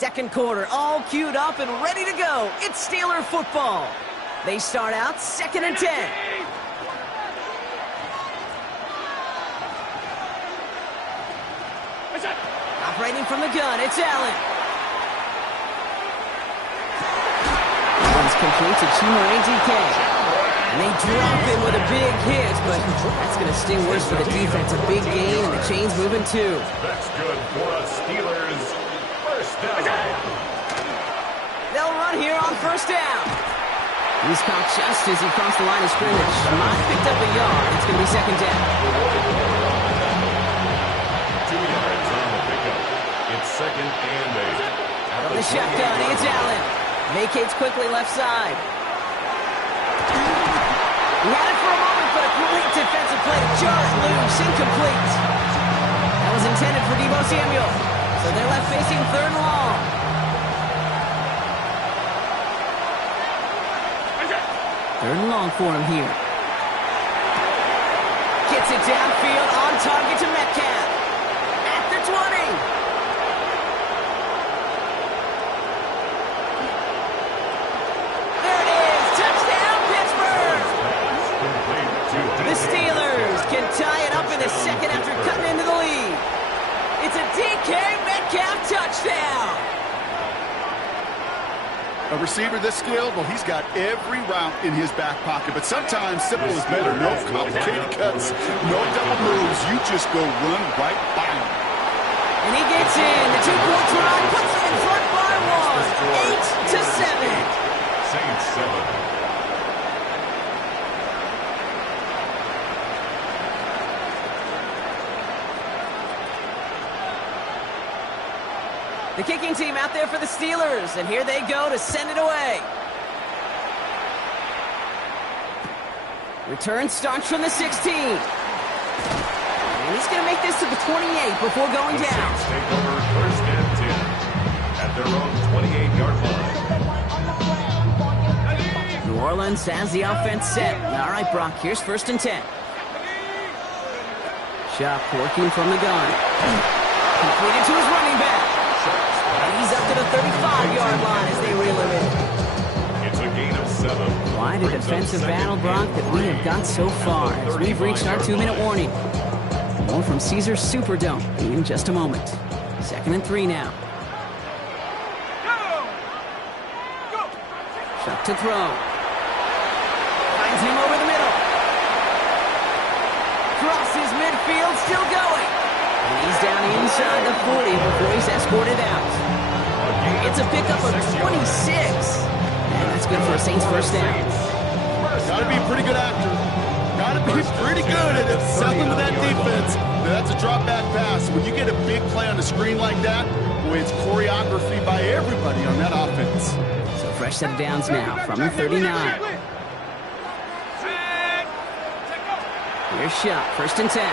Second quarter, all queued up and ready to go. It's Steeler football. They start out 2nd and 10. Operating from the gun, it's Allen. Runs complete to Chimere DK. And they drop him with a big hit, but that's going to sting worse for the defense. A big gain, and the chain's moving too. That's good for a Steelers first down. They'll run here on first down. He's caught just as he crossed the line of scrimmage. Mott picked up a yard. It's going to be 2nd down. 2 yards on the pickup. It's 2nd and 8. From the shotgun, it's Allen. Vacates quickly left side. He had it for a moment, but a great defensive play to jar it loose. Incomplete. That was intended for Deebo Samuel. So they're left facing 3rd and long. Third and long for him here. Gets it downfield, on target to Metcalf. At the 20. There it is. Touchdown, Pittsburgh. The Steelers can tie it up in the 2nd after cutting into the lead. It's a DK Metcalf touchdown. A receiver this skilled, well, he's got every route in his back pocket. But sometimes simple is better. No complicated cuts, no double moves. You just go run right by him. And he gets in. The 2-point try puts him in front by 1. 8-7. Saints 7. The kicking team out there for the Steelers, and here they go to send it away. Return starts from the 16. And he's going to make this to the 28 before going down. Saints take over 1st and 10 at their own 28-yard line. New Orleans has the offense set. All right, Brock, here's 1st and 10. Shop working from the gun. Completed to his running back. And he's up to the 35-yard line as they reel him in. It's a gain of 7. Quite a defensive battle, Brock, that we have got so far as we've reached our 2-minute warning. More from Caesars Superdome in just a moment. 2nd and 3 now. Chuck to throw. Finds him over the middle. Crosses midfield, still going. And he's down inside the 40 before he's escorted out. It's a pickup of 26. And that's good for a Saints first down. Got to be a pretty good actor. Got to be pretty good at selling to that defense. Now, that's a drop back pass. When you get a big play on the screen like that, boy, it's choreography by everybody on that offense. So fresh set of downs now from the 39. Here's Shop, 1st and 10.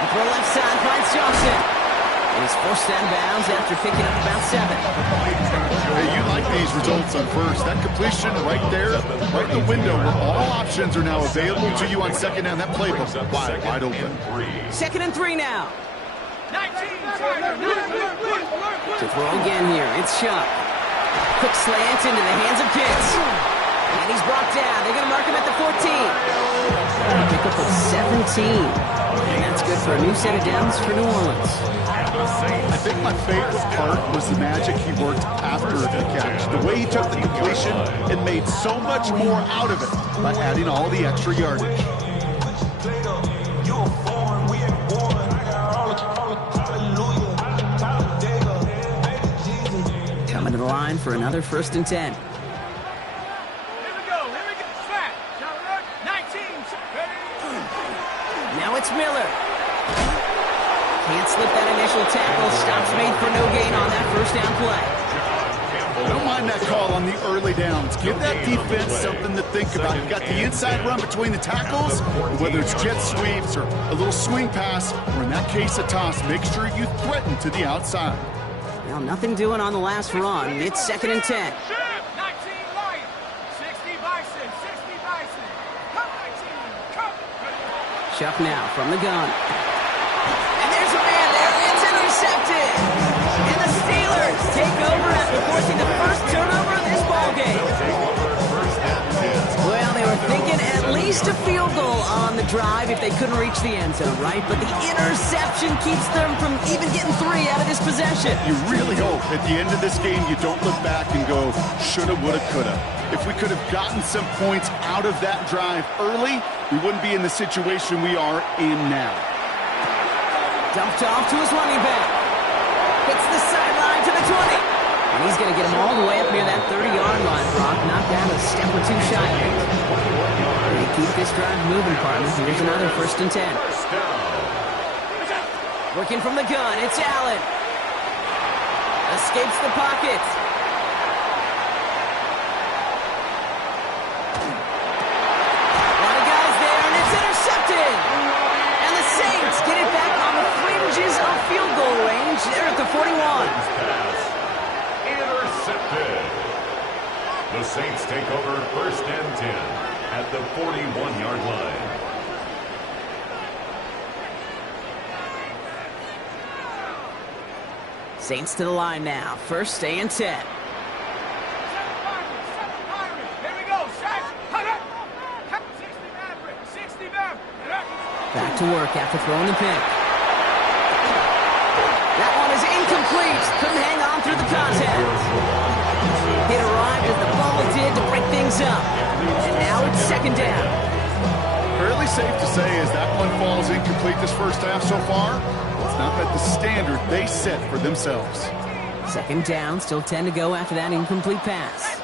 And throw left side finds Johnson. And he's forced out of bounds after picking up about 7. Hey, you like these results on first. That completion right there, right in the window where all options are now available to you on 2nd down. That playbook wide open. 2nd and 3 now. To throw again here, it's Shop. Quick slant into the hands of Pitts. And he's brought down. They're going to mark him at the 14. Pickup of 17. And that's good for a new set of downs for New Orleans. I think my favorite part was the magic he worked after the catch. The way he took the completion and made so much more out of it by adding all the extra yardage. Coming to the line for another 1st and 10. Now it's Miller. Can't slip that initial tackle. Stops made for no gain on that 1st down play. I don't mind that call on the early downs. Give that defense something to think about. You've got the inside run between the tackles, whether it's jet sweeps or a little swing pass, or in that case a toss, make sure you threaten to the outside. Well, nothing doing on the last run. It's 2nd and 10. Chuck now from the gun. And there's a man there. It's intercepted. And the Steelers forcing the first turnover of this ball game. Well, they were thinking at least a field goal on the drive if they couldn't reach the end zone, right? But the interception keeps them from even getting 3 out of this possession. You really hope at the end of this game you don't look back and go, shoulda, woulda, coulda. If we could have gotten some points out of that drive early, we wouldn't be in the situation we are in now. Dumped off to his running back. Hits the sideline to the 20. And he's going to get him all the way up near that 30-yard line, Brock. Knocked out a step or 2 shy of it. They keep this drive moving, partner. Here's another 1st and 10. Working from the gun, it's Allen. Escapes the pocket. A lot of guys there, and it's intercepted. And the Saints get it back on the fringes of field goal range. They're at the 41. Intercepted. The Saints take over 1st and 10 at the 41-yard line. Saints to the line now. 1st and 10. Here we go, Saints. 60 Back to work after throwing the pick. That one is incomplete. Couldn't hang on through the contact. It arrived as the ball did to break things up. And now it's 2nd down. Fairly safe to say as that one falls incomplete this first half so far, it's not met the standard they set for themselves. 2nd down, still 10 to go after that incomplete pass.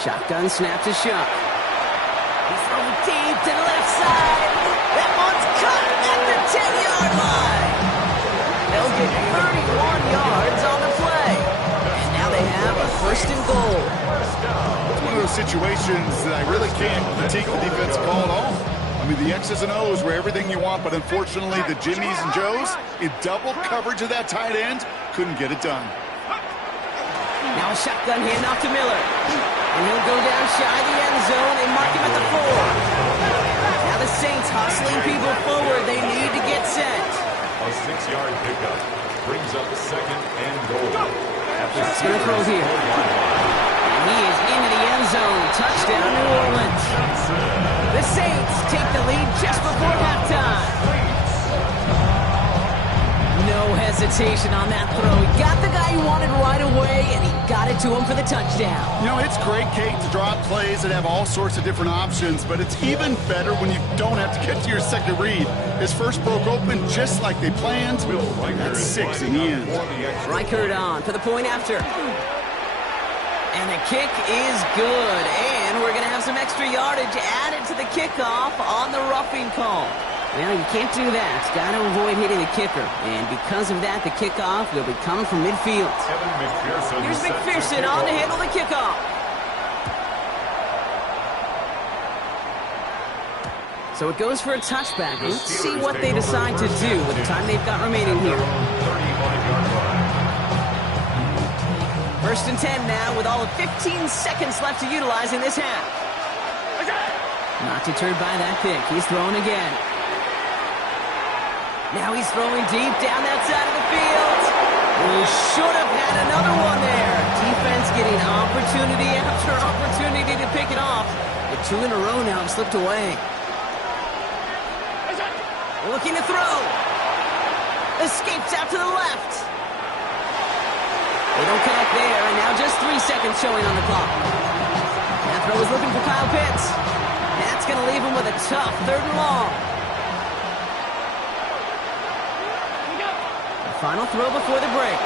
Shotgun snap to Shook. He's throwing deep to the left side. That one's cut at the 10-yard line. They'll get 31 yards on the play. And now they have a 1st and goal. It's one of those situations that I really can't critique the defense call at all. I mean, the X's and O's were everything you want, but unfortunately the Jimmies and Joes in double coverage of that tight end couldn't get it done. Now a shotgun handoff to Miller. And he'll go down shy of the end zone. They mark him at the 4. Now the Saints hustling people forward. They need to get set. A 6-yard pickup brings up 2nd and goal. He's going to throw here. And he is into the end zone. Touchdown, New Orleans. The Saints take the lead just before halftime. No hesitation on that throw. He got the guy he wanted right away, and he got it to him for the touchdown. You know, it's great, Kate, to draw up plays that have all sorts of different options, but it's even better when you don't have to get to your second read. His first broke open just like they planned. That's 6 in the end. Reichert on for the point after. And the kick is good. And we're going to have some extra yardage added to the kickoff on the roughing call. Well, you can't do that. Got to avoid hitting the kicker. And because of that, the kickoff will be coming from midfield. Here's McPherson on to handle the kickoff. So it goes for a touchback. Let's see what they decide to do with the time they've got remaining here. 1st and 10 now with all of 15 seconds left to utilize in this half. Not deterred by that pick. He's throwing again. Now he's throwing deep down that side of the field. We should have had another one there. Defense getting opportunity after opportunity to pick it off. The 2 in a row now have slipped away. Looking to throw. Escapes out to the left. They don't connect there, and now just 3 seconds showing on the clock. That throw is looking for Kyle Pitts. That's going to leave him with a tough 3rd and long. Final throw before the break.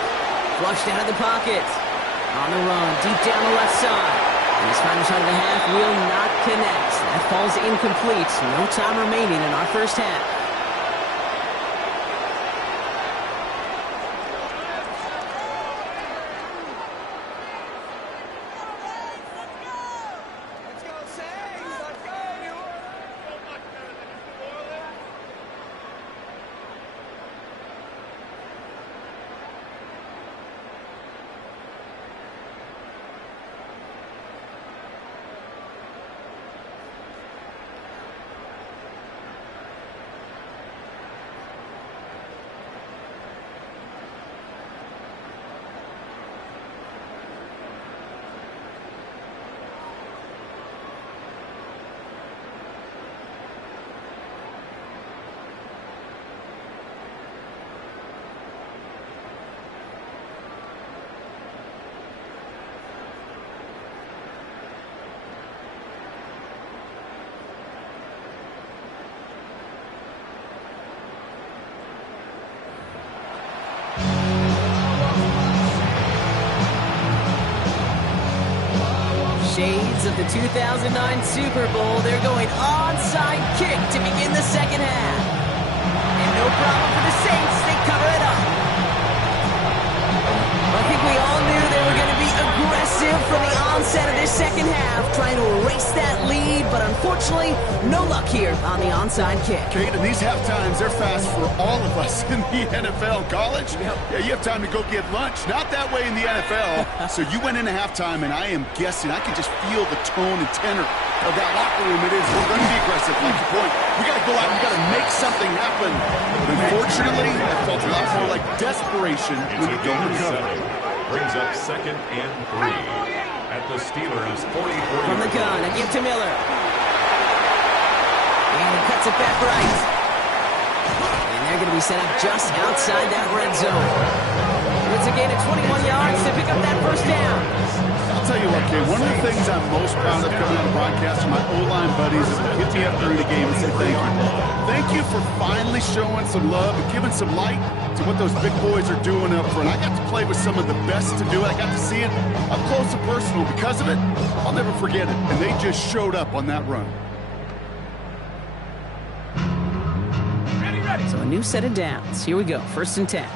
Flushed out of the pocket. On the run, deep down the left side. And his final shot of the half will not connect. That falls incomplete. No time remaining in our first half. with the 2009 Super Bowl. They're going onside kick to begin the second half. And no problem for the Saints. They cover it up. I think we all knew they were going to be aggressive from the onset of this second half, trying to erase that lead, but unfortunately, no luck here on the onside kick. Kate, and these half times, they're fast for all of us in the NFL. College, yeah, you have time to go get lunch. Not that way in the NFL. So you went into halftime, and I am guessing, I can just feel the tone and tenor of that locker room. It is, we're going to be aggressive, like your point. We got to go out, we got to make something happen. But unfortunately, it felt a lot more like desperation when you don't recover. Brings up 2nd and 3 at the Steelers' 44. From the gun, a give to Miller. And he cuts it back right. And they're going to be set up just outside that red zone. It's a gain of 21 yards to pick up that first down. I'll tell you what, Kay, one of the things I'm most proud of coming out of broadcasting, my O-line buddies is hit me up during the game and say thank you. Thank you for finally showing some love and giving some light to what those big boys are doing up front. I got to play with some of the best to do it. I got to see it up close and personal. Because of it, I'll never forget it. And they just showed up on that run. So a new set of downs. Here we go, 1st and 10.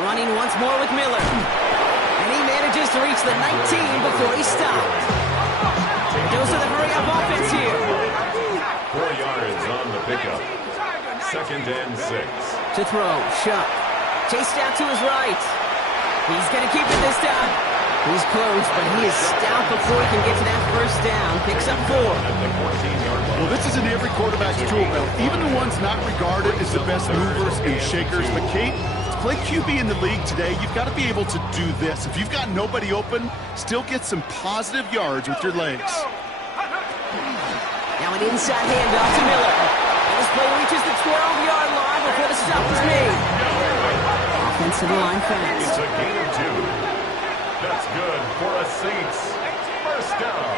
Running once more with Miller. And he manages to reach the 19 before he stopped. Goes to the hurry-up offense here. 4 yards on the pickup. 2nd and 6. To throw, Shuck. Chased out to his right. He's going to keep it this time. He's close, but he is stout before he can get to that first down. Picks up 4. At the 14-yard line. Well, this is in every quarterback's tool belt. Even the ones not regarded as the best movers and shakers. But Kate, to play QB in the league today, you've got to be able to do this. If you've got nobody open, still get some positive yards with your legs. Now an inside handoff to Miller. And this play reaches the 12-yard line before the stop is made. Offense to the line fast. It's a gain of 2. That's good for a Saints first down.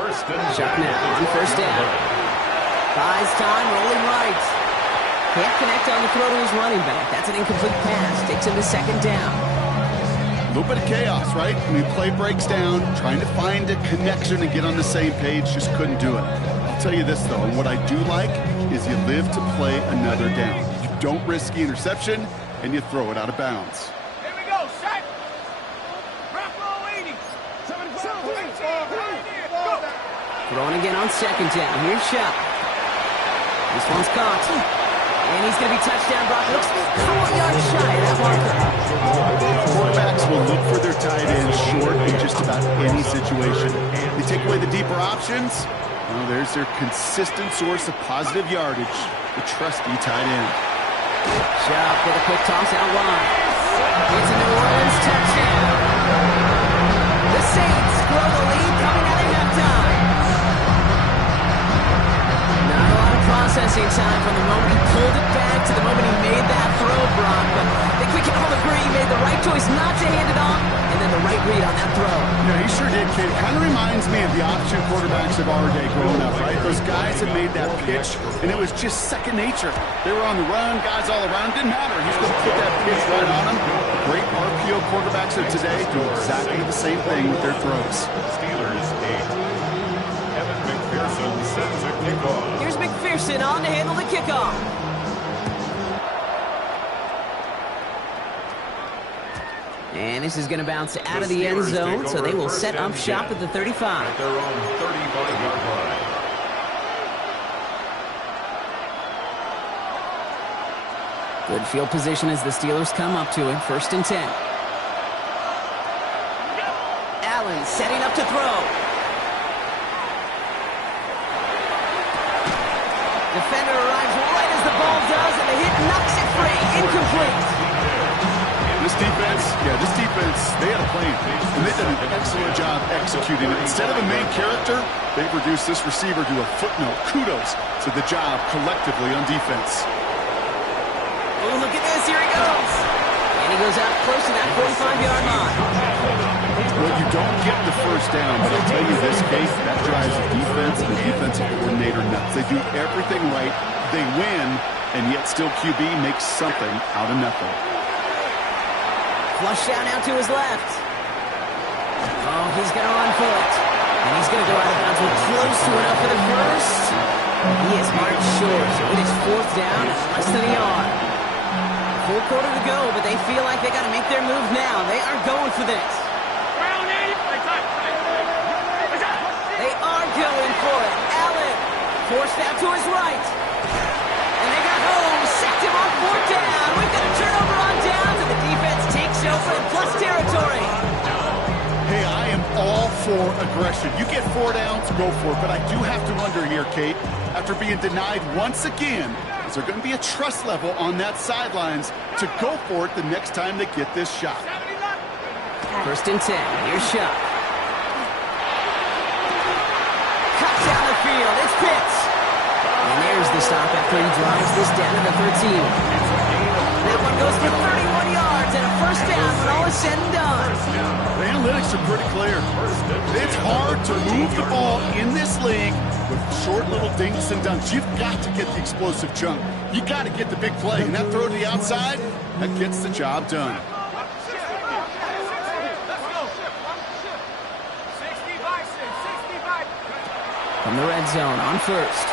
First and Chuck now on first down. Buys time, rolling right. Can't connect on the throw to his running back. That's an incomplete pass. Takes him to 2nd down. A little bit of chaos, right? I mean, play breaks down, trying to find a connection and get on the same page, just couldn't do it. I'll tell you this, though, and what I do like is you live to play another down. You don't risk the interception, and you throw it out of bounds. Here we go, Shaq. Rock roll 80. 75, 18, go. Throwing again on 2nd down. Here's Shuck. This one's caught. And he's going to be touchdown. Brock looks 4 yards shy of that marker. Quarterbacks will look for their tight end short in just about any situation. They take away the deeper options. Well, there's their consistent source of positive yardage, the trusty tight end. Shuck with a quick toss out wide. It's a New Orleans touchdown. The Saints grow the lead coming out of halftime. Not a lot of processing time from the moment he pulled it back to the moment he made that throw, Brock. But I think we can all agree he made the right choice not to hand it off, and then the right read on that throw. Yeah, he sure did, kid. Kind of reminds me of the option quarterbacks of our day growing up, right? Those guys that made that pitch, and it was just second nature. They were on the run, guys all around. Didn't matter. He's going to put that pitch right on them. Great RPO quarterbacks of today do exactly the same thing with their throws. Steelers 8. Evan McPherson set to kickoff. Here's McPherson on to handle the kickoff. And this is going to bounce out of the end zone, so they will set up shop at the 35. At their own 35-yard line. Good field position as the Steelers come up to it. 1st and 10. Allen setting up to throw. Defender arrives right as the ball does, and the hit knocks it free. Incomplete. This defense, they had a plan, and they did an excellent job executing it. Instead of a main character, they reduced this receiver to a footnote. Kudos to the job collectively on defense. Oh, look at this. Here he goes. And he goes out close to that 45-yard line. Well, you don't get the first down, but I'll tell you this, case that drives the defense and the defensive coordinator nuts. They do everything right. They win, and yet still QB makes something out of nothing. Flush down now to his left. Oh, he's going to run for it. And he's going to go out of bounds with close to enough for the first. He is marched short, so it is fourth down and less than a yard. Full quarter to go, but they feel like they got to make their move now. They are going for this. They are going for it. Allen forced out to his right. And they got home, sacked him on fourth down. We've got a turnover on downs, and the defense takes over in plus territory. Hey, I am all for aggression. You get 4 downs, go for it. But I do have to wonder here, Kate, after being denied once again, is there going to be a trust level on that sidelines to go for it the next time they get this shot? First and 10. Here's Shuck. Cut down the field. It's Pitts. And there's the stop after he drives this down to the 13. That one goes for 31 yards and a first down when all is said and done. The analytics are pretty clear. It's hard to move the ball in this league with short little dinks and dunks. You've got to get the explosive chunk. You got to get the big play. And that throw to the outside, that gets the job done. From the red zone on first.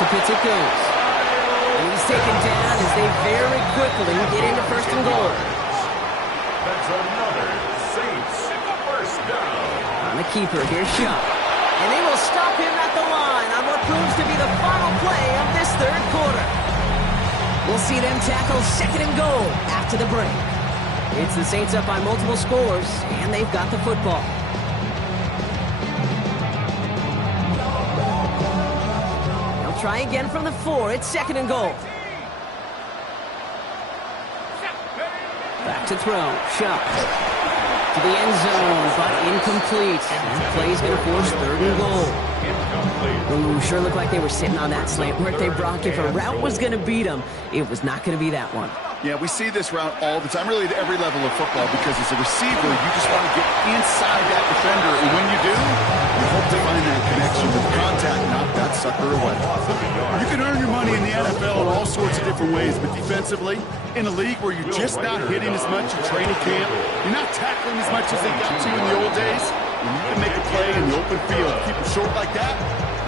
To Pitts it goes. And he's taken down as they very quickly get into first and goal. That's another Saints first down. On the keeper, here's Shuck. And they will stop him at the line on what proves to be the final play of this third quarter. We'll see them tackle second and goal after the break. It's the Saints up by multiple scores, and they've got the football. They'll try again from the 4. It's second and goal. Back to throw. Shuck. To the end zone, but incomplete. And play's going to force third and goal. Ooh, sure looked like they were sitting on that slant, weren't they, Brock? If a route was going to beat them, it was not going to be that one. Yeah, we see this route all the time, really at every level of football, because as a receiver, you just want to get inside that defender, and when you do, you hope to find that connection with the contact, knock that sucker away. You can earn your money in the NFL in all sorts of different ways, but defensively, in a league where you're just not hitting as much in training camp, you're not tackling as much as they got to in the old days, when you can make a play in the open field, keep it short like that,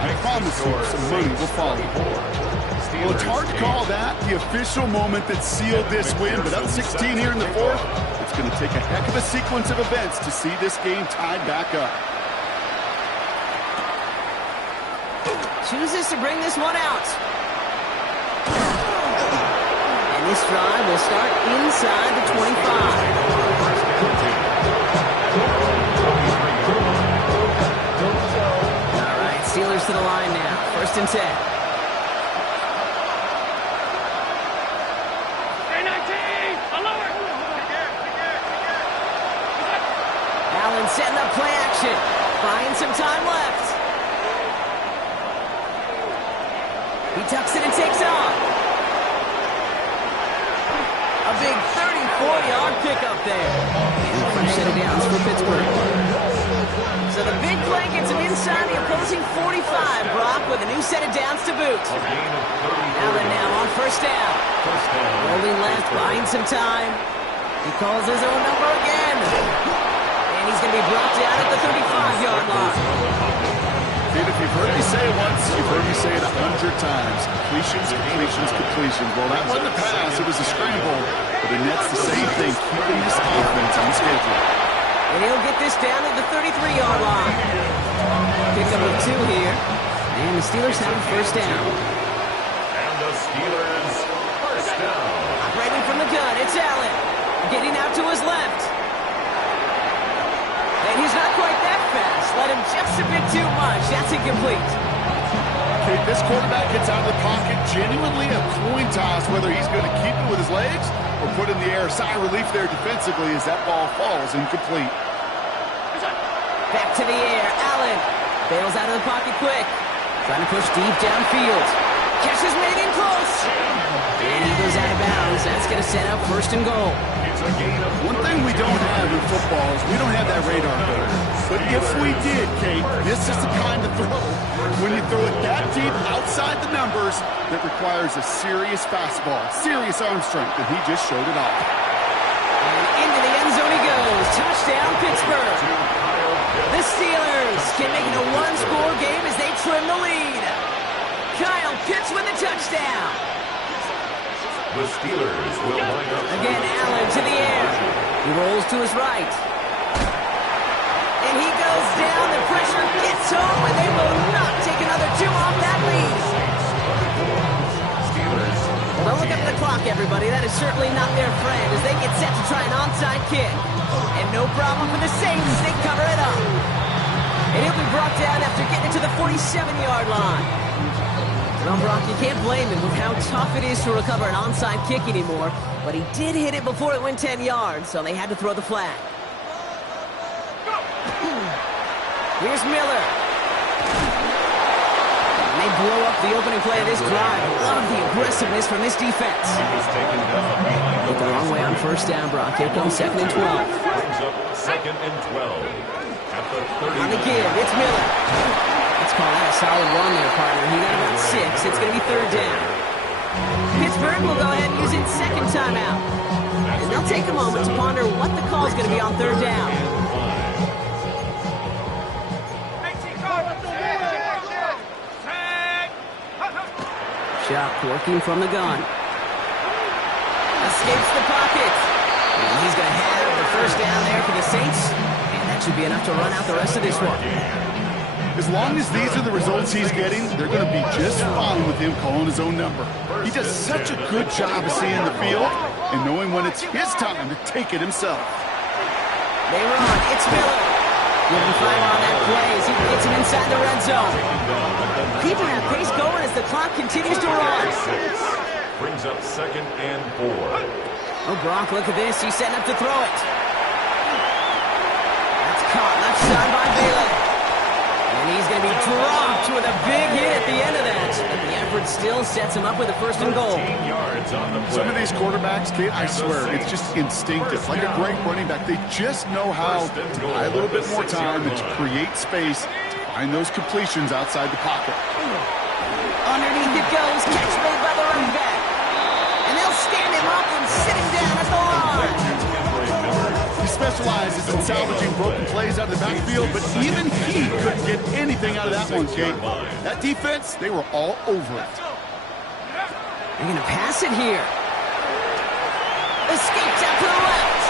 I promise you some money will follow. Well, it's hard to call that the official moment that sealed this win, but up 16 here in the fourth, it's going to take a heck of a sequence of events to see this game tied back up. Chooses to bring this one out. And this drive will start inside the 25. All right, Steelers to the line now. First and 10. Allen setting up play action. Buying some time left. He tucks it and takes off. A big 34-yard pickup there. And the first set of downs for Pittsburgh. So the big play gets him inside the opposing 45, Brock, with a new set of downs to boot. Allen now on first down. Rolling left, buying some time. He calls his own number again. And he's going to be brought down at the 35-yard line. Dude, if you've heard me say it once, you've heard me say it 100 times. Completions, completions, completions. Well, that wasn't a pass. It was a scramble. But the Nets, the same thing, keeping this offense on schedule. And he'll get this down at the 33-yard line. Pickup of 2 here. And the Steelers have a first down. And the Steelers first down. Operating from the gun, it's Allen. Getting out to his left. And he's not quite that fast. Let him just a bit too much. That's incomplete. Okay, this quarterback gets out of the pocket. Genuinely a coin toss whether he's going to keep it with his legs or put it in the air. Sigh of relief there defensively as that ball falls incomplete. Back to the air. Allen bails out of the pocket quick. Trying to push deep downfield. Catch is made in close. And he goes out of bounds. That's going to set up first and goal. One thing we don't have in football is we don't have that radar gun. But if we did, Kate, this is the kind of throw, when you throw it that deep outside the numbers, that requires a serious fastball, serious arm strength, and he just showed it off. And Into the end zone he goes. Touchdown, Pittsburgh. The Steelers can make it a one-score game as they trim the lead. Kyle Pitts with a touchdown. The Steelers will line up. Again, Allen to the air. He rolls to his right. And he goes down. The pressure gets home, and they will not take another 2 off that lead. Well, don't look up at the clock, everybody. That is certainly not their friend as they get set to try an onside kick. And no problem for the Saints. They cover it up. And he'll be brought down after getting it to the 47-yard line. Well, Brock, you can't blame him with how tough it is to recover an onside kick anymore. But he did hit it before it went 10 yards, so they had to throw the flag. Here's Miller. And they blow up the opening play of this drive. Love the aggressiveness from this defense. Hit the wrong way on first down, Brock. Here comes 2nd and 12. Brings up 2nd and 12. At the 30. On the give, it's Miller. Let's call that a solid run there, partner. He got about 6. It's going to be 3rd down. Pittsburgh will go ahead and use its 2nd timeout. And they'll take a moment to ponder what the call is going to be on 3rd down. Shock working from the gun. Escapes the pocket. And he's going to have the 1st down there for the Saints. And that should be enough to run out the rest of this one. As long as these are the results he's getting, they're going to be just fine with him calling his own number. He does such a good job of seeing the field and knowing when it's his time to take it himself. They run. It's Miller. Giving fire on that play as he gets him inside the red zone. Keeping that pace going as the clock continues to run. Brings up 2nd and 4. Oh, Brock, look at this. He's setting up to throw it. That's caught left side by Bailey. And he's going to be dropped with a big hit at the end of that. But the effort still sets him up with a 1st and goal. Some of these quarterbacks, Kate, I swear, it's just instinctive. Like a great running back, they just know how to buy a little bit more time and to create space to find those completions outside the pocket. Underneath it goes. Catch made by the running back. And they'll stand him up and sit him down at the line. He specializes in salvaging broken plays out of the backfield, but even he couldn't get anything out of that one, Kate. That defense, they were all over it. They're going to pass it here. Escapes out to the left.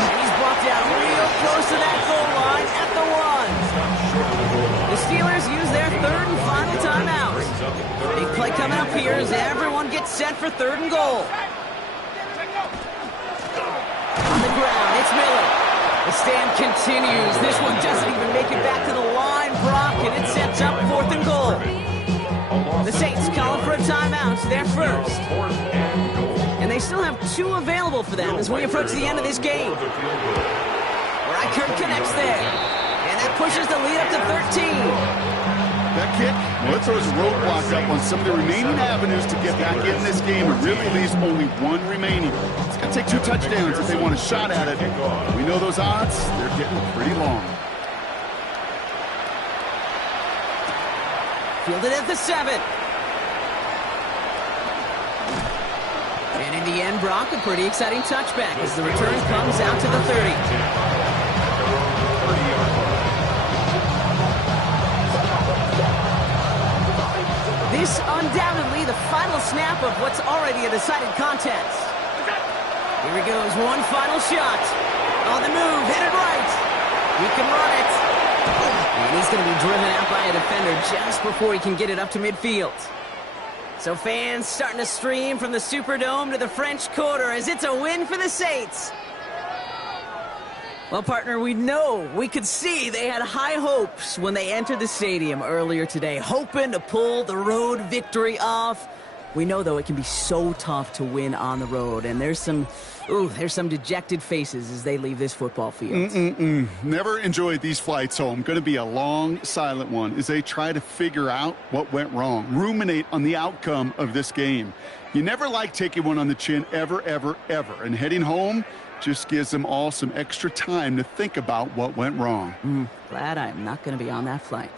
And he's brought down real close to that goal line at the 1. The Steelers use their 3rd and final timeout. Big play coming up here as everyone gets set for 3rd and goal. On the ground, it's Miller. The stand continues. This one doesn't even make it back to the line, Brock, and it sets up 4th and goal. The Saints calling for a timeout, their first. And they still have 2 available for them as we approach the end of this game. Reichert connects there. And that pushes the lead up to 13. That kick, well, it throws a roadblock up on some of the remaining avenues to get back in this game and really leaves only 1 remaining. It's going to take 2 touchdowns if they want a shot at it. We know those odds, they're getting pretty long. Fielded at the 7. And in the end, Brock, a pretty exciting touchback as the return comes out to the 30. This undoubtedly the final snap of what's already a decided contest. Here he goes, one final shot. On the move, headed right. He can run it. And he's going to be driven out by a defender just before he can get it up to midfield. So fans starting to stream from the Superdome to the French Quarter as it's a win for the Saints. Well, partner, we could see they had high hopes when they entered the stadium earlier today, hoping to pull the road victory off. We know, though, it can be so tough to win on the road, and there's some dejected faces as they leave this football field. Never enjoyed these flights home. Going to be a long, silent one as they try to figure out what went wrong, ruminate on the outcome of this game. You never like taking one on the chin ever, ever, ever, and heading home just gives them all some extra time to think about what went wrong. Glad I'm not going to be on that flight.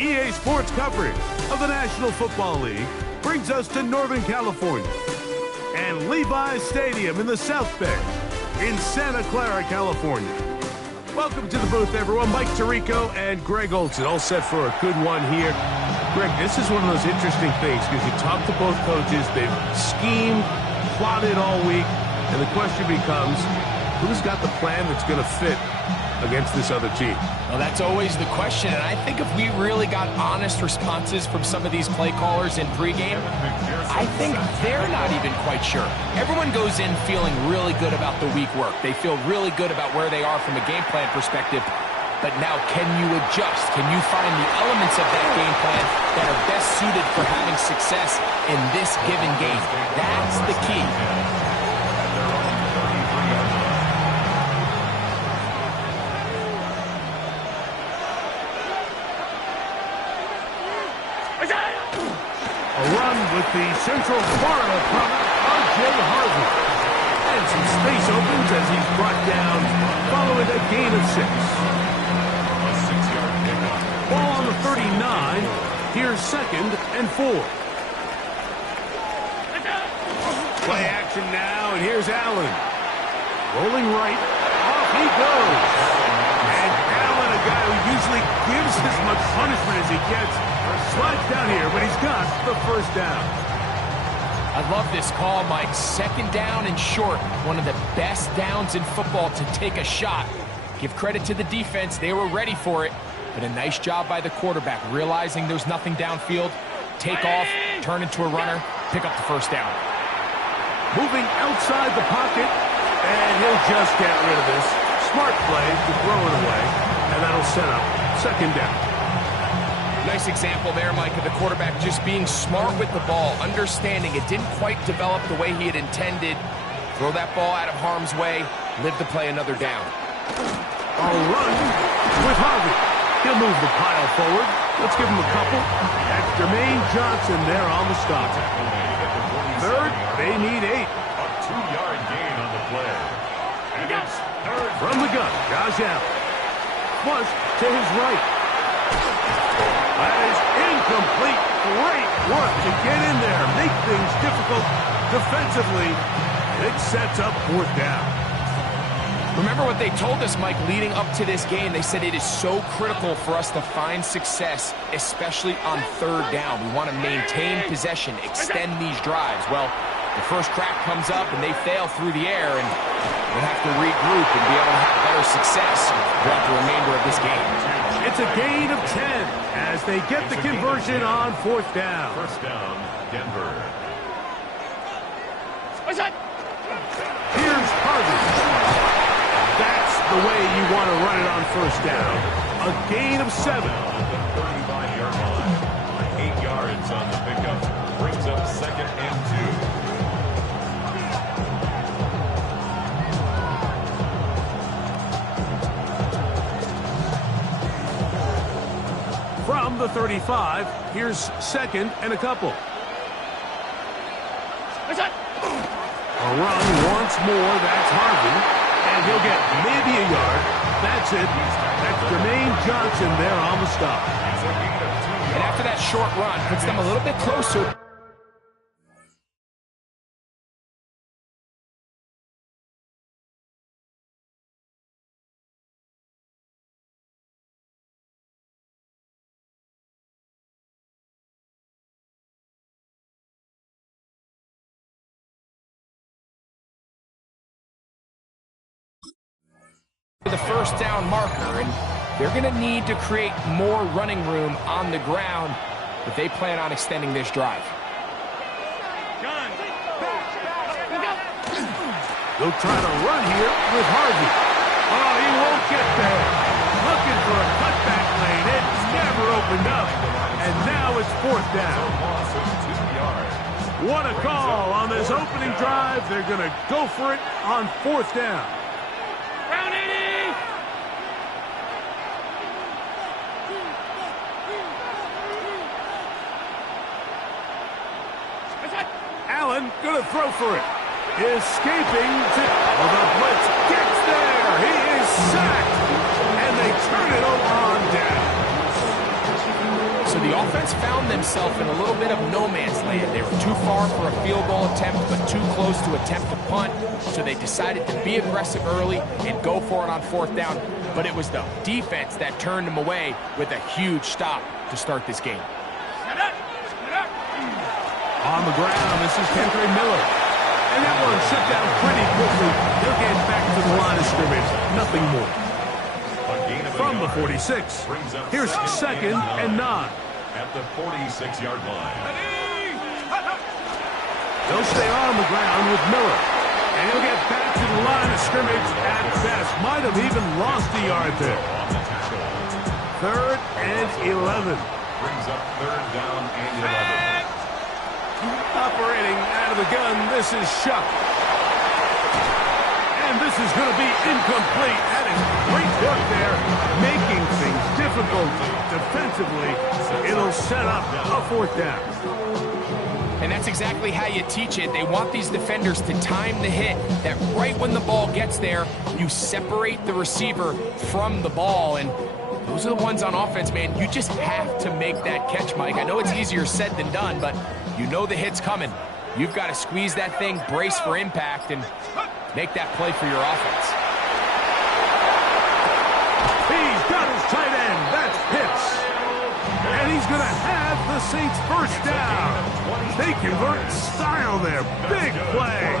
EA Sports coverage of the National Football League brings us to Northern California and Levi's Stadium in the South Bay in Santa Clara, California. Welcome to the booth, everyone. Mike Tirico and Greg Olson, all set for a good one here. Greg, this is one of those interesting things because you talk to both coaches. They've schemed, plotted all week, and the question becomes, who's got the plan that's going to fit against this other team? Well, that's always the question, and I think if we really got honest responses from some of these play callers in pregame, I think they're not even quite sure. Everyone goes in feeling really good about the week work. They feel really good about where they are from a game plan perspective. But now, can you adjust? Can you find the elements of that game plan that are best suited for having success in this given game? That's the key. A run with the Central Florida product, R.J. Harvey. And some space opens as he's brought down following a gain of 6. A 6-yard pickup. Ball on the 39. Here's 2nd and 4. Play action now, and here's Allen. Rolling right. Off he goes. And Allen, a guy who usually gives as much punishment as he gets, slides down here, but he's got the first down. I love this call, Mike. 2nd down and short. One of the best downs in football to take a shot. Give credit to the defense. They were ready for it. But a nice job by the quarterback, realizing there's nothing downfield. Take off, turn into a runner, pick up the first down. Moving outside the pocket, and he'll just get rid of this. Smart play to throw it away, and that'll set up 2nd down. Nice example there, Mike, of the quarterback just being smart with the ball, understanding it didn't quite develop the way he had intended. Throw that ball out of harm's way, live to play another down. A run with Harvey. He'll move the pile forward. Let's give him a couple. That's Jermaine Johnson there on the stop. 3rd, they need 8. A 2-yard gain on the play. And it's 3rd. From the gun, Josh Allen. Flush to his right. That is incomplete. Great work to get in there, make things difficult defensively. It sets up 4th down. Remember what they told us, Mike, leading up to this game. They said it is so critical for us to find success, especially on 3rd down. We want to maintain possession, extend these drives. Well, the first crack comes up and they fail through the air, and we'll have to regroup and be able to have better success throughout the remainder of this game. It's a gain of 10 as they get the conversion on 4th down. First down, Denver. Here's Harvey. That's the way you want to run it on 1st down. A gain of 7. At the 35-yard line. 8 yards on the pickup. Brings up 2nd and 2. From the 35, here's 2nd and a couple. A run once more, that's Harvey, and he'll get maybe a yard. That's it. That's Jermaine Johnson there on the stop. And after that short run, puts them a little bit closer. The first down marker, and they're going to need to create more running room on the ground if they plan on extending this drive. They'll try to run here with Harvey. Oh, he won't get there. Looking for a cutback lane. It's never opened up. And now it's 4th down. What a call on this opening drive. They're going to go for it on 4th down. Round 80! Allen going to throw for it. Escaping to... Oh, the blitz gets there. He is sacked. And they turn it over on down. defense found themselves in a little bit of no man's land. They were too far for a field goal attempt, but too close to attempt a punt, so they decided to be aggressive early and go for it on 4th down. But it was the defense that turned them away with a huge stop to start this game. On the ground, this is Kendra Miller. And that one shut down pretty quickly. They'll get back to the line of scrimmage. Nothing more. From the 46, here's 2nd and 9. At the 46-yard line. They'll stay on the ground with Miller. And he'll get back to the line of scrimmage at best. Might have even lost a yard there. 3rd and 11. Brings up 3rd down and 11. Operating out of the gun, this is Shuck. And this is going to be incomplete. That is great work there, making things difficult defensively. It'll set up a 4th down. And that's exactly how you teach it. They want these defenders to time the hit, that right when the ball gets there, you separate the receiver from the ball. And those are the ones on offense, man. You just have to make that catch, Mike. I know it's easier said than done, but you know the hit's coming. You've got to squeeze that thing, brace for impact, and make that play for your offense. He's got his tight end. That's Pitts. And he's going to have the Saints 1st down. They convert style there. Big play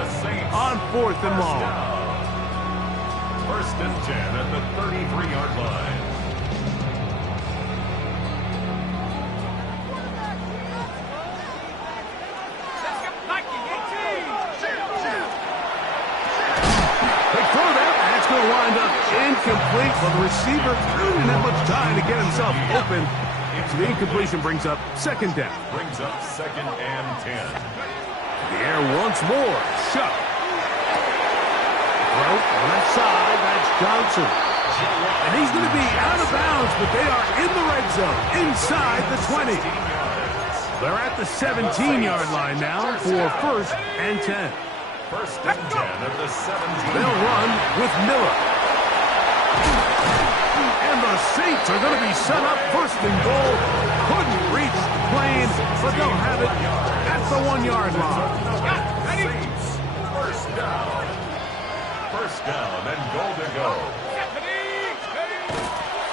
on 4th and long. 1st and 10 at the 33-yard line. Wind up incomplete, but the receiver didn't have much time to get himself open. So the incompletion brings up 2nd down. Brings up 2nd and 10. The air once more. Shuck. Throw left side. That's Johnson. And he's going to be out of bounds, but they are in the red zone, inside the 20. They're at the 17-yard line now for 1st and 10. 1st and 10 at the 17. They'll run with Miller. And the Saints are going to be set up 1st and goal. Couldn't reach the plane, but they'll have it at the 1-yard line. Saints, 1st down. 1st down and goal to go.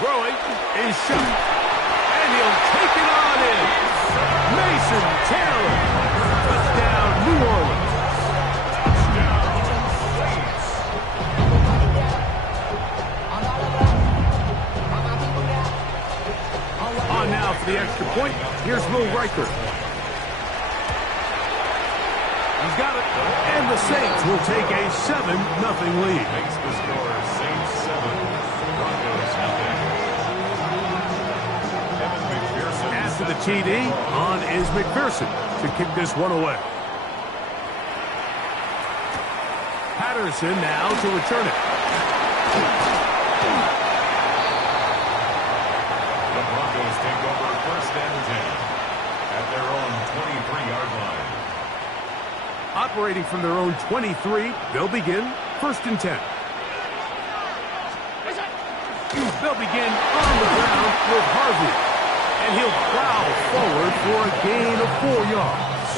Throwing is Shuck. And he'll take it on in. Mason Taylor. Touchdown, New Orleans. On now for the extra point. Here's Will Riker. He's got it. And the Saints will take a 7-0 lead. Makes the score Saints 7, Broncos nothing. After the TD, on is McPherson to kick this one away. Patterson now to return it. The Broncos take over 1st and 10 at their own 23-yard line. Operating from their own 23, they'll begin 1st and 10. They'll begin on the ground with Harvey. And he'll plow forward for a gain of 4 yards.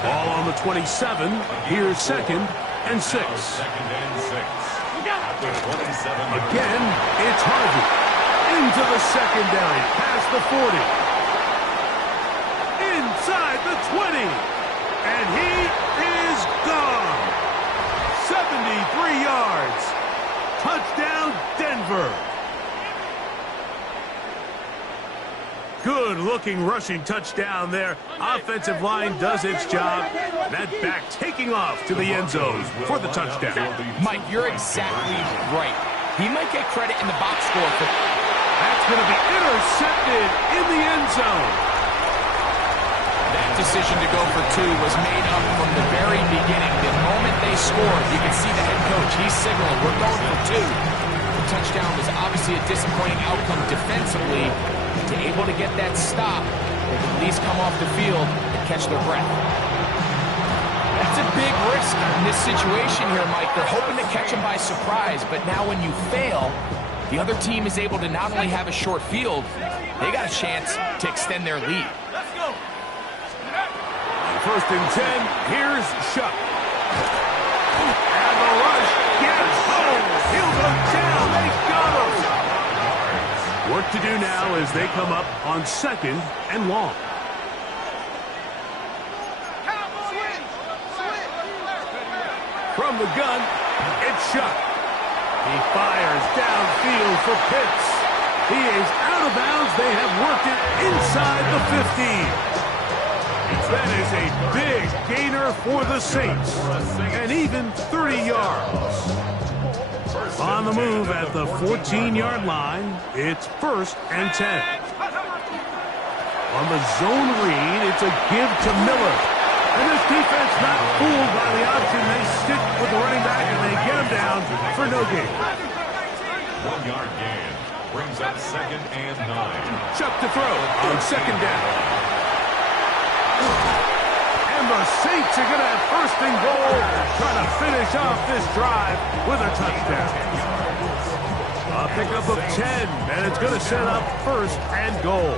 Ball on the 27. Here's 2nd and 6. 2nd and 6. At the 27. Again, it's Harvey. Into the secondary, past the 40. Inside the 20. And he is gone. 73 yards. Touchdown, Denver. Good-looking rushing touchdown there. Offensive line does its job. That back taking off to the end zone for the touchdown. Mike, you're exactly right. He might get credit in the box score for... That's going to be intercepted in the end zone. That decision to go for 2 was made up from the very beginning. The moment they scored, you can see the head coach. He's signaling, we're going for 2. The touchdown was obviously a disappointing outcome defensively. To able to get that stop, they can at least come off the field and catch their breath. That's a big risk in this situation here, Mike. They're hoping to catch him by surprise, but now when you fail, the other team is able to not only have a short field, they got a chance to extend their lead. Let's go. First and 10, here's Shuck. And the rush gets home. He'll go down. They got him. Work to do now as they come up on 2nd and long. From the gun, it's Shuck. He fires downfield for Pitts. He is out of bounds. They have worked it inside the 15. That is a big gainer for the Saints. And even 30 yards. On the move at the 14-yard line, it's 1st and 10. On the zone read, it's a give to Miller. And this defense not fooled by the option. They stick with the running back and they get him down for no gain. 1-yard gain brings up 2nd and 9. Chuck to throw on 2nd down. And the Saints are going to have 1st and goal, trying to finish off this drive with a touchdown. A pickup of 10, and it's going to set up 1st and goal.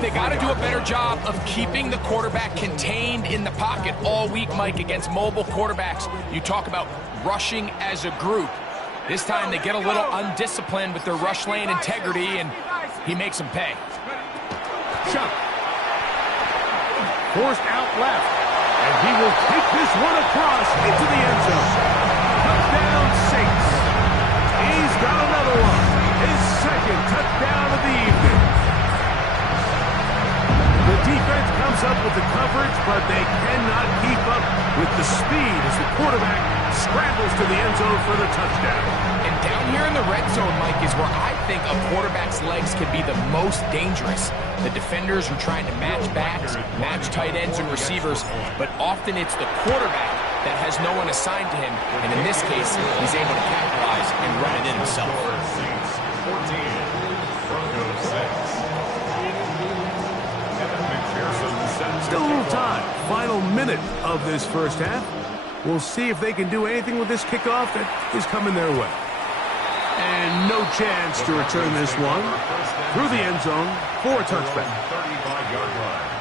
They got to do a better job of keeping the quarterback contained in the pocket all week, Mike, against mobile quarterbacks. You talk about rushing as a group. This time they get a little undisciplined with their rush lane integrity, and he makes them pay. Chuck. Forced out left, and he will take this one across into the end zone. Touchdown, Saints. He's got another one. His 2nd touchdown of the evening. The defense comes up with the coverage, but they cannot keep up with the speed as the quarterback scrambles to the end zone for the touchdown. And down here in the red zone, Mike, is where I think a quarterback's legs can be the most dangerous. The defenders are trying to match backs, match tight ends and receivers, but often it's the quarterback that has no one assigned to him, and in this case, he's able to capitalize and run it in himself. 14, Broncos 6. Still a little time. Final minute of this first half. We'll see if they can do anything with this kickoff that is coming their way. And no chance to return this one through the end zone for a touchback. 35-yard line.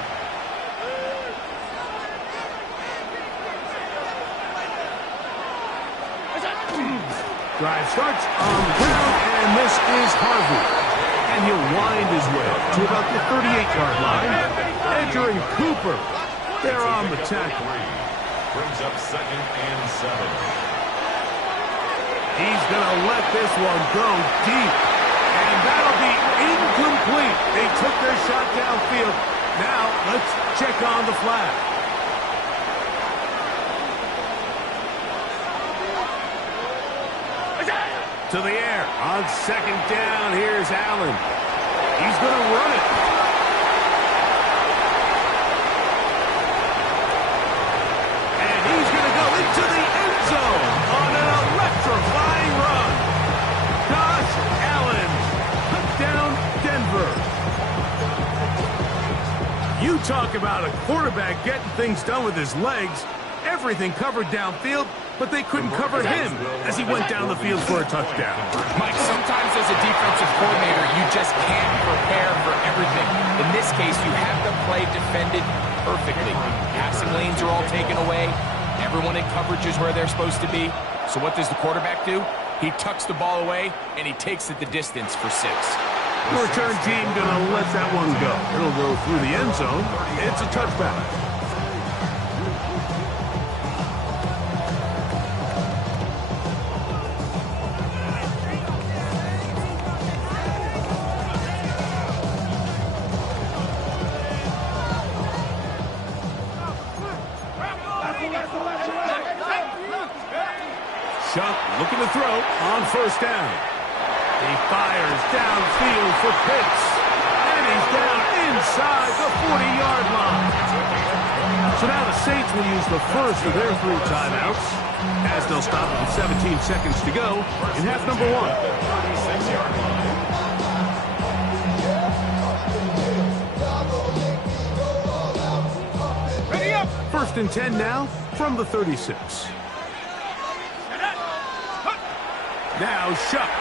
Drive starts on the ground, and this is Harvey. And he'll wind his way to about the 38-yard line. Entering Cooper. They're on the tackle. Brings up 2nd and 7. He's going to let this one go deep. And that'll be incomplete. They took their shot downfield. Now, let's check on the flag. To the air. On 2nd down, here's Allen. He's going to run it. And he's going to go into the end zone on an electrifying run. Josh Allen. Touchdown, Denver. You talk about a quarterback getting things done with his legs. Everything covered downfield, but they couldn't cover him as he went down the field for a touchdown. Mike, sometimes as a defensive coordinator, you just can't prepare for everything. In this case, you have the play defended perfectly. Passing lanes are all taken away. Everyone in coverage is where they're supposed to be. So what does the quarterback do? He tucks the ball away, and he takes it the distance for 6. The return team going to let that one go. It'll go through the end zone. It's a touchback. Chuck looking to throw on 1st down. He fires downfield for Pitts. And he's down inside the 40-yard line. So now the Saints will use the first of their 3 timeouts as they'll stop with 17 seconds to go in half number 1. 36-yard line. Ready up. 1st and 10 now from the 36. Now Shuck.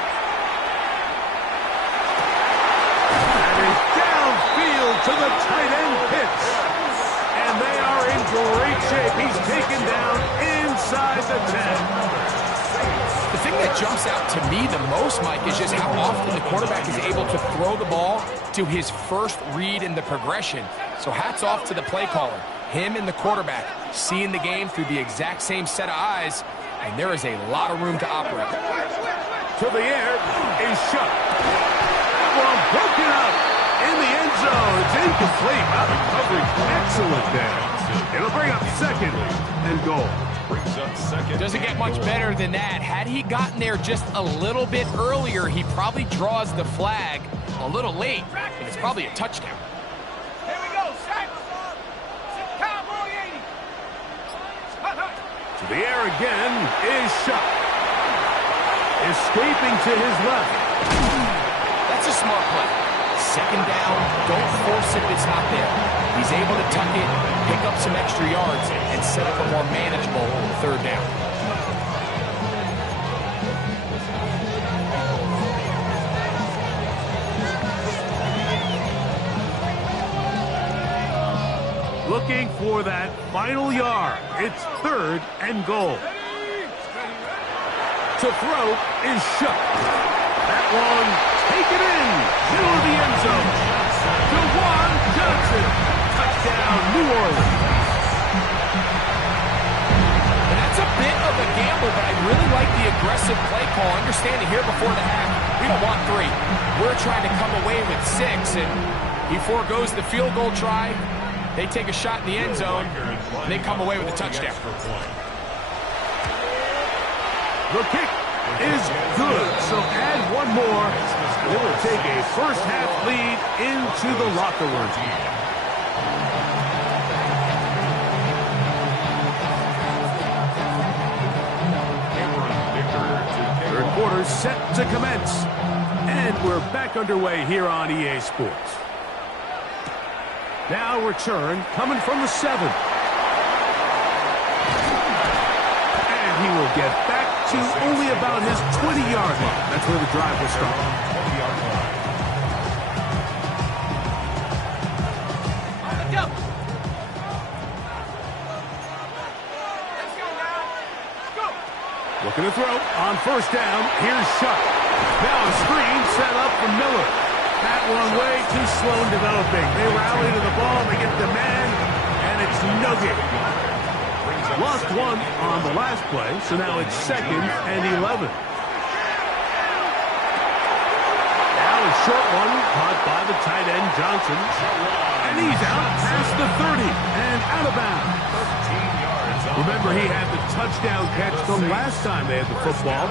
to the tight end Pitts. And they are in great shape. He's taken down inside the 10. The thing that jumps out to me the most, Mike, is just how often the quarterback is able to throw the ball to his first read in the progression. So hats off to the play caller. Him and the quarterback seeing the game through the exact same set of eyes, and there is a lot of room to operate. To the air is shot. That one broken up in the end zone. It's incomplete. Wow, the coverage excellent there. It'll bring up second and goal. Doesn't get much better than that. Had he gotten there just a little bit earlier, he probably draws the flag a little late, and it's probably a touchdown. Here we go, sack. Cowboy 80. To the air again is shot. Escaping to his left. That's a smart play. Second down, don't force it if it's not there. He's able to tuck it, pick up some extra yards, and set up a more manageable third down. Looking for that final yard. It's third and goal. To throw is shut. That one taken in to the end zone. Jawan Johnson. Touchdown, New Orleans. And that's a bit of a gamble, but I really like the aggressive play call. Understanding here before the half, we don't want 3. We're trying to come away with 6, and he foregoes the field goal try. They take a shot in the end zone, and they come away with a touchdown. The kick is good, so add one more. They will take a first-half lead into the locker room. Third quarter set to commence, and we're back underway here on EA Sports. Now return coming from the 7. And he will get back to only about his 20-yard line. That's where the drive will start. Looking to throw on first down. Here's Shuck. Now a screen set up for Miller. That one way too slow in developing. They rally to the ball, they get the man, and it's no good. Lost one on the last play, so now it's second and 11. Now a short one caught by the tight end Johnson. And he's out past the 30 and out of bounds. Remember, he had the touchdown catch the last time they had the football.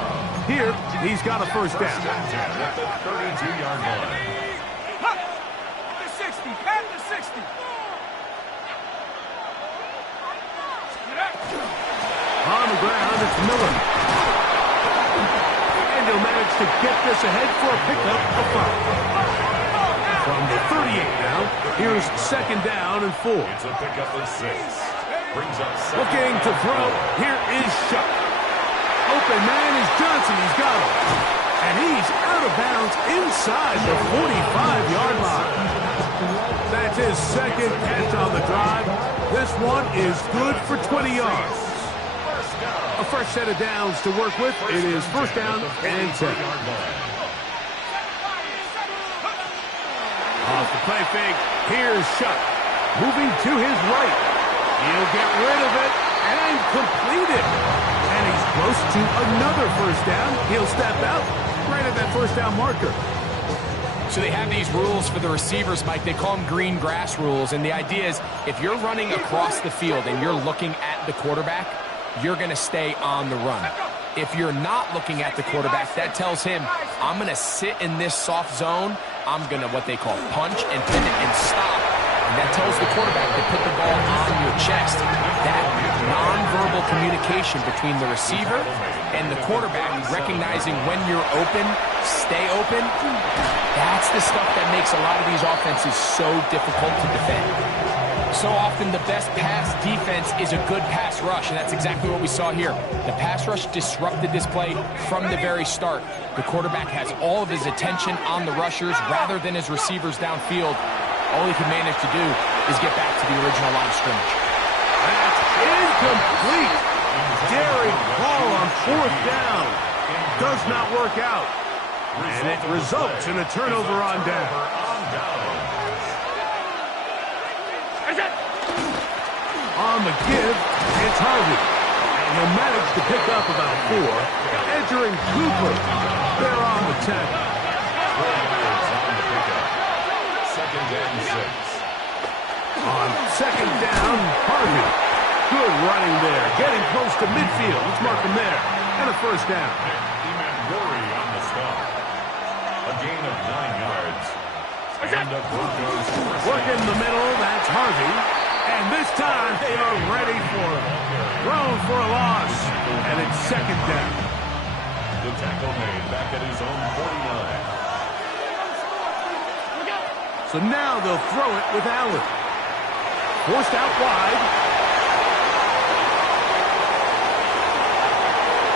Here, he's got a first down. At the 32-yard line. The 60, pat the 60. On the ground, it's Miller. And he'll manage to get this ahead for a pickup of 5. From the 38 now, here's second down and 4. It's a pickup of 6. Brings up second. Looking to throw. Here is Shuck. Open man is Johnson. He's got him. And he's out of bounds inside the 45-yard line. That's his second catch on the drive. This one is good for 20 yards. A fresh set of downs to work with. It is first down and 10. Off the play fake. Here's Shuck. Moving to his right. He'll get rid of it and complete it. And he's close to another first down. He'll step out right at that first down marker. So they have these rules for the receivers, Mike. They call them green grass rules. And the idea is if you're running across the field and you're looking at the quarterback, you're going to stay on the run. If you're not looking at the quarterback, that tells him, I'm going to sit in this soft zone. I'm going to what they call punch and pivot and stop. And that tells the quarterback to put the ball on your chest. That nonverbal communication between the receiver and the quarterback, recognizing when you're open, stay open, that's the stuff that makes a lot of these offenses so difficult to defend. So often the best pass defense is a good pass rush, and that's exactly what we saw here. The pass rush disrupted this play from the very start. The quarterback has all of his attention on the rushers rather than his receivers downfield. All he can manage to do is get back to the original line of scrimmage. That's incomplete. Daring ball on 4th down. Does not work out. And it results in a turnover on down. On the give, it's Harvey. And he'll manage to pick up about 4. Entering Cooper. They're on the tackle. 2nd and 6. On 2nd down, Harvey. Good running there. Getting close to midfield. Let's mark him there. And a 1st down. Worry on the stop. A gain of 9 yards. And the Broncos Work in the middle, that's Harvey. And this time they are ready for it. Thrown for a loss. And it's 2nd down. The tackle made back at his own 49. So now they'll throw it with Allen. Forced out wide.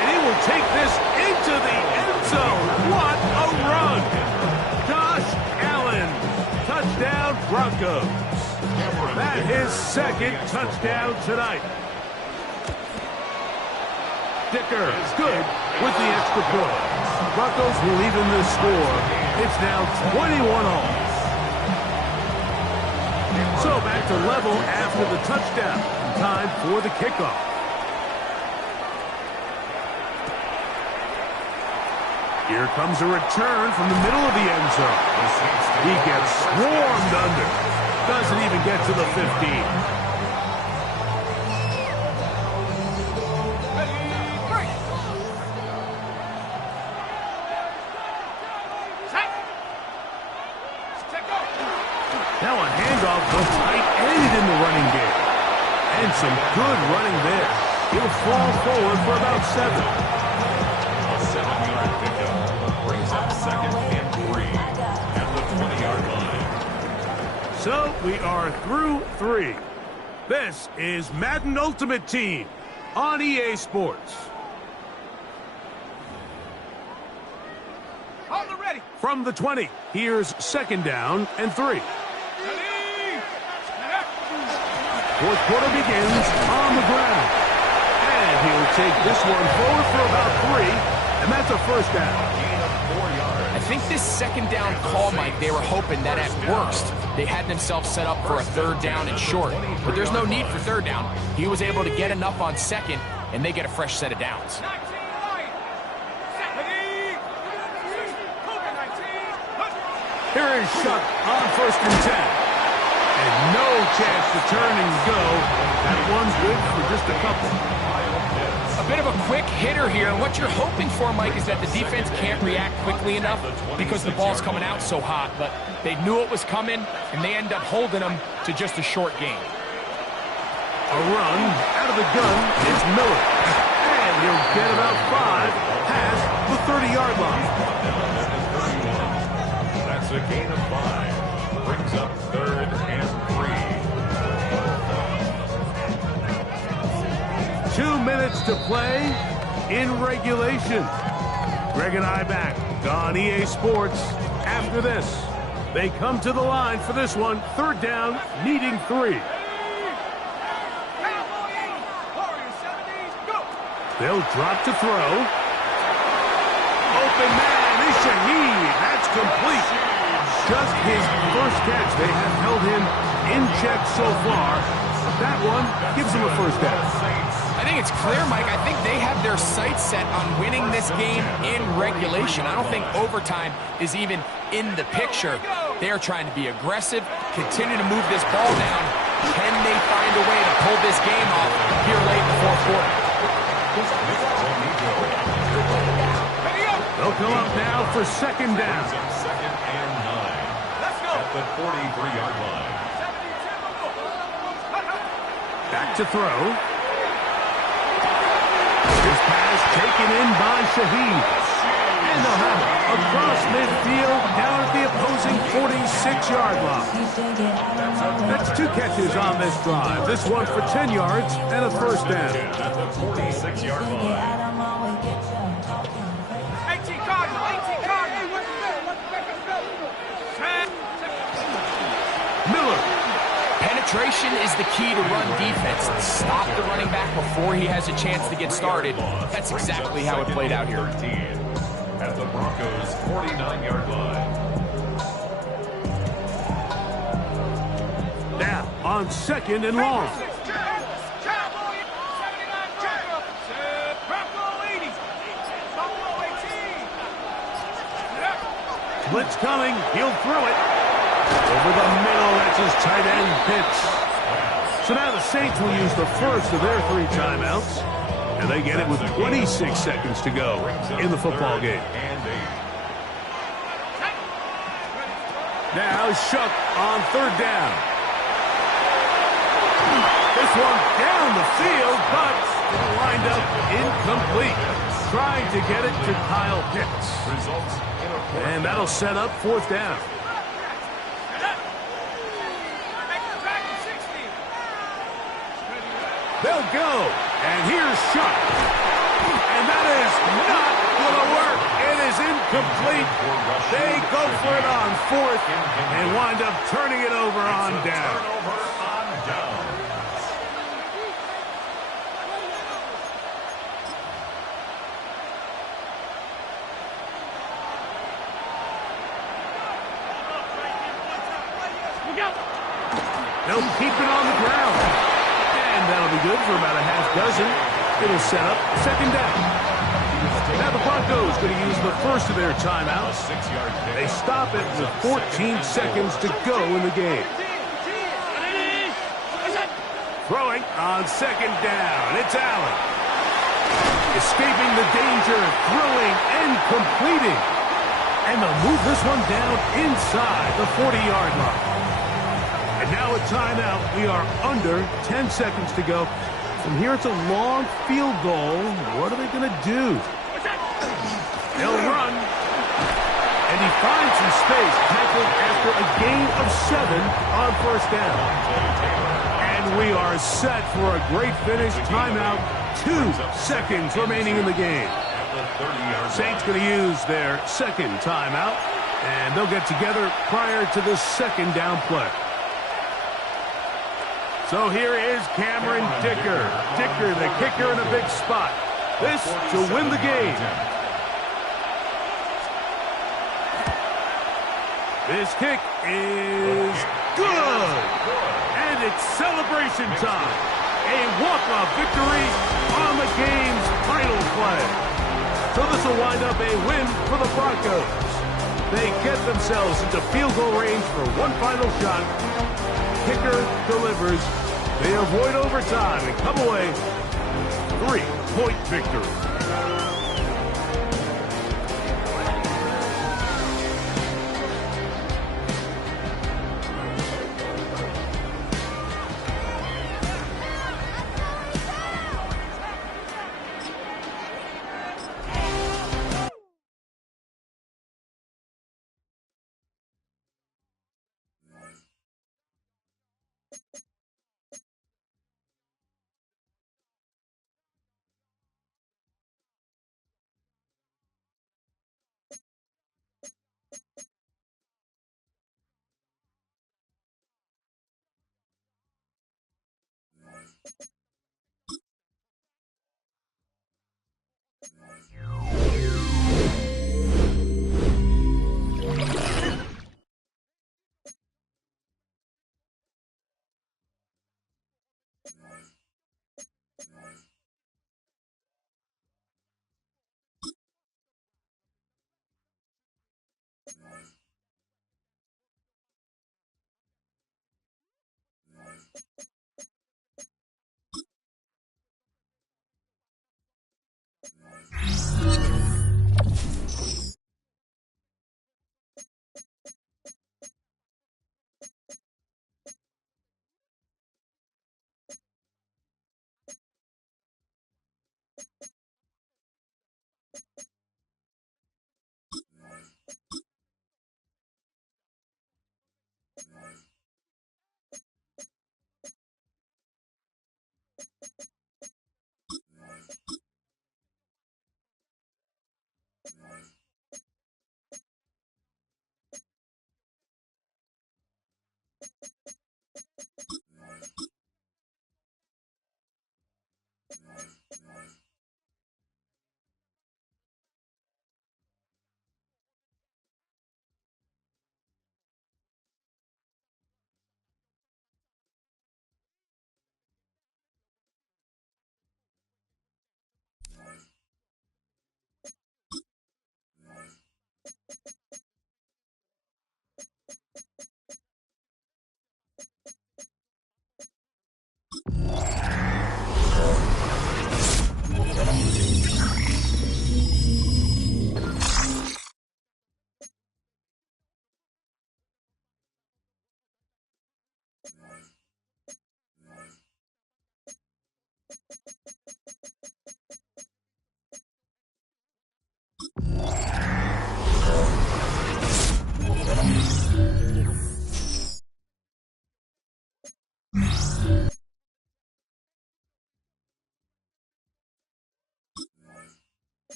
And he will take this into the end zone. What a run. Josh Allen. Touchdown Broncos. That is 2nd touchdown tonight. Dicker is good with the extra point. Broncos will even the score. It's now 21-all. So back to level after the touchdown. Time for the kickoff. Here comes a return from the middle of the end zone. He gets swarmed under. Doesn't even get to the 15. Now a handoff goes tight end in the running game. And some good running there. He'll fall forward for about 7. A 7-yard pickup brings up 2nd and 3 at the 20-yard line. So we are through 3. This is Madden Ultimate Team on EA Sports. On the ready. From the 20, here's 2nd down and 3. 4th quarter begins on the ground. And he'll take this one forward for about 3, and that's a 1st down. I think this 2nd down call, Mike, they were hoping that at worst they had themselves set up for a 3rd down and short. But there's no need for 3rd down. He was able to get enough on 2nd, and they get a fresh set of downs. Here is Shuck on 1st and 10. And no chance to turn and go. That one's good for just a couple. A bit of a quick hitter here. And what you're hoping for, Mike, is that the defense can't react quickly enough because the ball's coming out so hot. But they knew it was coming, and they end up holding them to just a short gain. A run out of the gun is Miller. And he'll get about 5 past the 30-yard line. That's a gain of 5. Brings up 3rd and 3. 2 minutes to play in regulation. Greg and I back on EA Sports after this. They come to the line for this one. 3rd down, needing 3. They'll drop to throw. Open man is Shaheed. That's complete. Just his first catch. They have held him in check so far. That one gives him a 1st down. I think it's clear, Mike. I think they have their sights set on winning this game in regulation. I don't think overtime is even in the picture. They are trying to be aggressive, continue to move this ball down. Can they find a way to pull this game off here late in the 4th quarter? They'll come up now for 2nd down. 2nd and 9. Let's go. At the 43-yard line. Back to throw. His pass taken in by Shaheed. And they'll have it across midfield down at the opposing 46-yard line. That's 2 catches on this drive. This one for 10 yards and a 1st down. At the 46-yard line. 18 Cardinals. Concentration is the key to run defense. Stop the running back before he has a chance to get started. That's exactly how it played out here. At the Broncos' 49-yard line. Now, on 2nd and long. Blitz coming. He'll throw it. Over the middle, that's his tight end pitch. So now the Saints will use the first of their 3 timeouts. And they get it with 26 seconds to go in the football game. Now Shook on 3rd down. This one down the field, but lined up incomplete. Trying to get it to Kyle Pitts. And that'll set up 4th down. They'll go. And here's Shook. And that is not going to work. It is incomplete. They go for it on 4th and wind up turning it over on down. They'll keep it on the ground. And that'll be good for about a half dozen. It'll set up 2nd down. Now the Broncos going to use the first of their timeouts. They stop it with 14 seconds to go in the game. Throwing on 2nd down. It's Allen. Escaping the danger, throwing and completing. And they'll move this one down inside the 40-yard line. And now a timeout. We are under 10 seconds to go. From here, it's a long field goal. What are they going to do? They'll run. And he finds some space, tackled after a gain of 7 on 1st down. And we are set for a great finish. Timeout. 2 seconds remaining in the game. Saints going to use their 2nd timeout. And they'll get together prior to the 2nd down play. So here is Cameron Dicker. Dicker, the kicker, in a big spot. This to win the game. This kick is good. And it's celebration time. A walk-off victory on the game's final play. So this will wind up a win for the Broncos. They get themselves into field goal range for one final shot. Kicker delivers. They avoid overtime and come away 3-point victory.